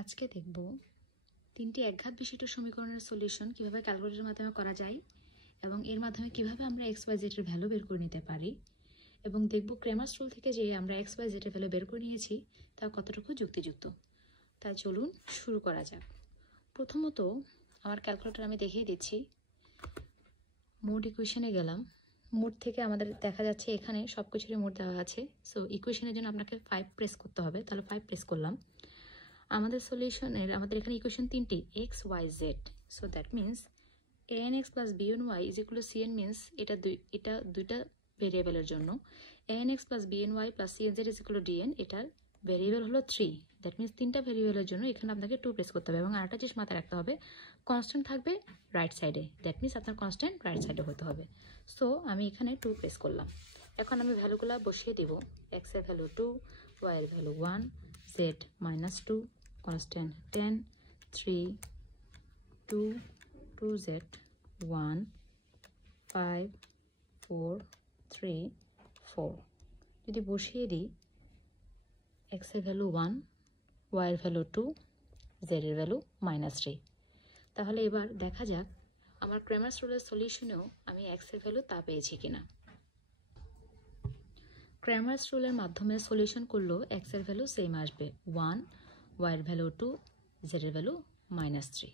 আজকে দেখব তিনটি একঘাত বিশিষ্ট সমীকরণের সলিউশন কিভাবে ক্যালকুলেটরের মাধ্যমে করা যায় এবং এর মাধ্যমে কিভাবে আমরা x y z এর ভ্যালু বের করে নিতে পারি এবং দেখব ক্রেমার্স রুল থেকে যে আমরা x y z এর ভ্যালু বের করে নিয়েছি তা কতটুকু যুক্তিযুক্ত। তাই চলুন শুরু করা যাক। প্রথমত আমার ক্যালকুলেটর আমি দেখিয়ে দিচ্ছি। মোড ইকুয়েশনে গেলাম। মোড থেকে আমাদের দেখা যাচ্ছে এখানে সব কিছুরই মোড দেওয়া আছে। সো ইকুয়েশনের জন্য আপনাকে 5 প্রেস করতে হবে, তাহলে 5 প্রেস করলাম। আমাদের সলিউশনের আমাদের এখানে ইকুয়েশন তিনটি x y z, so that means an x plus bn y is equal to cn means এটা দুইটা ভেরিয়েবলের জন্য an x plus bn y plus cn z is equal to dn, এটার ভেরিয়েবল হলো 3, দ্যাট মিন্স তিনটা ভেরিয়েবলের জন্য এখানে আপনাকে 2 প্রেস করতে হবে এবং আরেকটা জিনিস মাথায় রাখতে হবে, কনস্ট্যান্ট থাকবে রাইট সাইডে, দ্যাট মিন্স আপনার কনস্ট্যান্ট রাইট সাইডে হতে হবে। সো আমি এখানে 2 প্রেস করলাম। এখন আমি ভ্যালুগুলো বসিয়ে দিব। x এর ভ্যালু 2, y এর ভ্যালু 1, z -2, constant 10, 3, 2, 2z, 1, 5, 4, 3, 4 যদি বসিয়ে দিই, x এর ভ্যালু 1, y এর ভ্যালু 2, z এর ভ্যালু -3, তাহলে এবার দেখা যাক আমার ক্রেমার্স রুলের সলিউশনেও আমি x এর ভ্যালু তা পেয়েছি কিনা। ক্রেমার্স রুলের মাধ্যমে সলিউশন করলেও x এর ভ্যালু সেম আসবে 1, y এর ভ্যালু 2, z এর ভ্যালু -3।